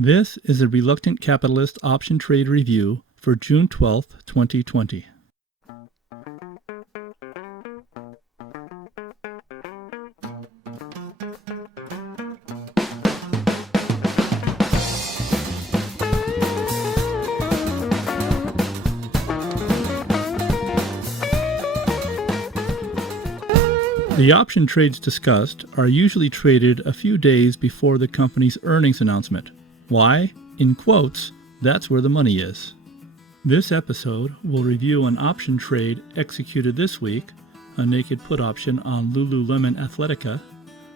This is a Reluctant Capitalist Option Trade Review for June 12, 2020. The option trades discussed are usually traded a few days before the company's earnings announcement. Why? In quotes, that's where the money is. This episode will review an option trade executed this week, a naked put option on Lululemon Athletica,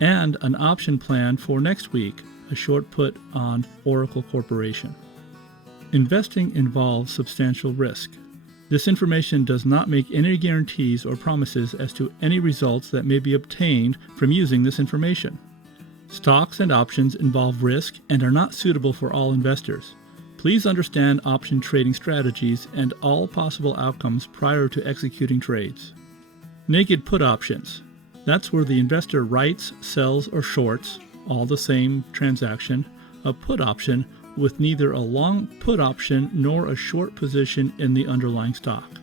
and an option plan for next week, a short put on Oracle Corporation. Investing involves substantial risk. This information does not make any guarantees or promises as to any results that may be obtained from using this information. Stocks and options involve risk and are not suitable for all investors. Please understand option trading strategies and all possible outcomes prior to executing trades. Naked put options. That's where the investor writes, sells, or shorts, all the same transaction, a put option with neither a long put option nor a short position in the underlying stock.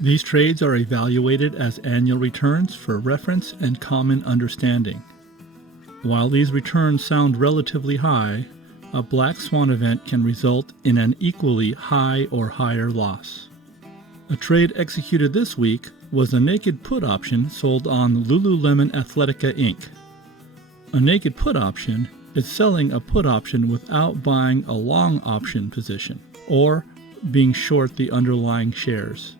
These trades are evaluated as annual returns for reference and common understanding. While these returns sound relatively high, a black swan event can result in an equally high or higher loss. A trade executed this week was a naked put option sold on Lululemon Athletica Inc. A naked put option is selling a put option without buying a long option position or being short the underlying shares.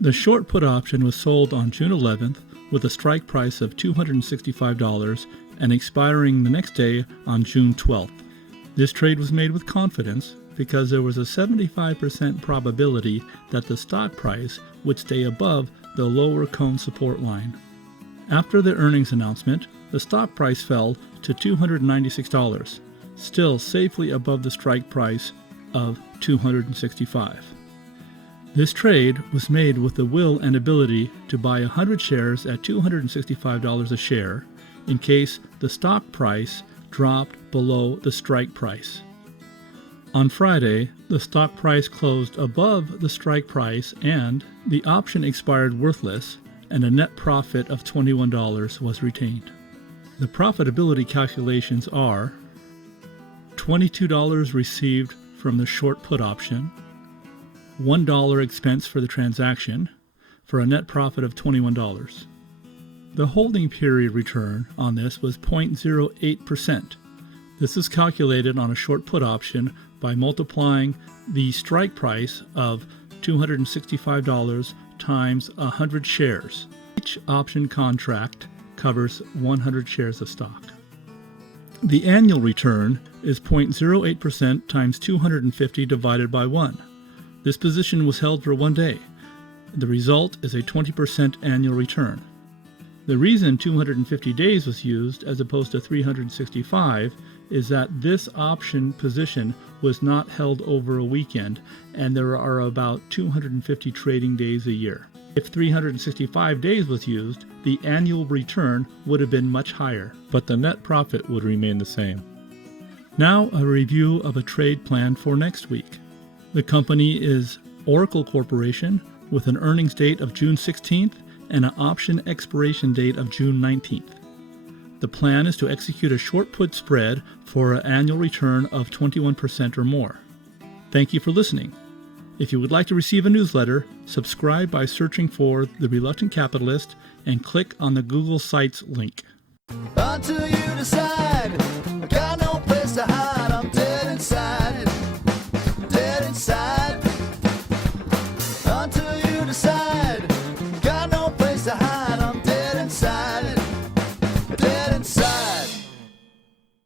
The short put option was sold on June 11th with a strike price of $265 and expiring the next day on June 12th. This trade was made with confidence because there was a 75% probability that the stock price would stay above the lower cone support line. After the earnings announcement, the stock price fell to $296, still safely above the strike price of $265. This trade was made with the will and ability to buy 100 shares at $265 a share in case the stock price dropped below the strike price. On Friday, the stock price closed above the strike price and the option expired worthless, and a net profit of $21 was retained. The profitability calculations are $22 received from the short put option, $1 expense for the transaction, for a net profit of $21. The holding period return on this was 0.08%. This is calculated on a short put option by multiplying the strike price of $265 times 100 shares. Each option contract covers 100 shares of stock. The annual return is 0.08% times 250 divided by 1. This position was held for 1 day. The result is a 20% annual return. The reason 250 days was used as opposed to 365 is that this option position was not held over a weekend, and there are about 250 trading days a year. If 365 days was used, the annual return would have been much higher, but the net profit would remain the same. Now a review of a trade plan for next week. The company is Oracle Corporation with an earnings date of June 16th and an option expiration date of June 19th. The plan is to execute a short put spread for an annual return of 21% or more. Thank you for listening. If you would like to receive a newsletter, subscribe by searching for The Reluctant Capitalist and click on the Google Sites link. Until you decide,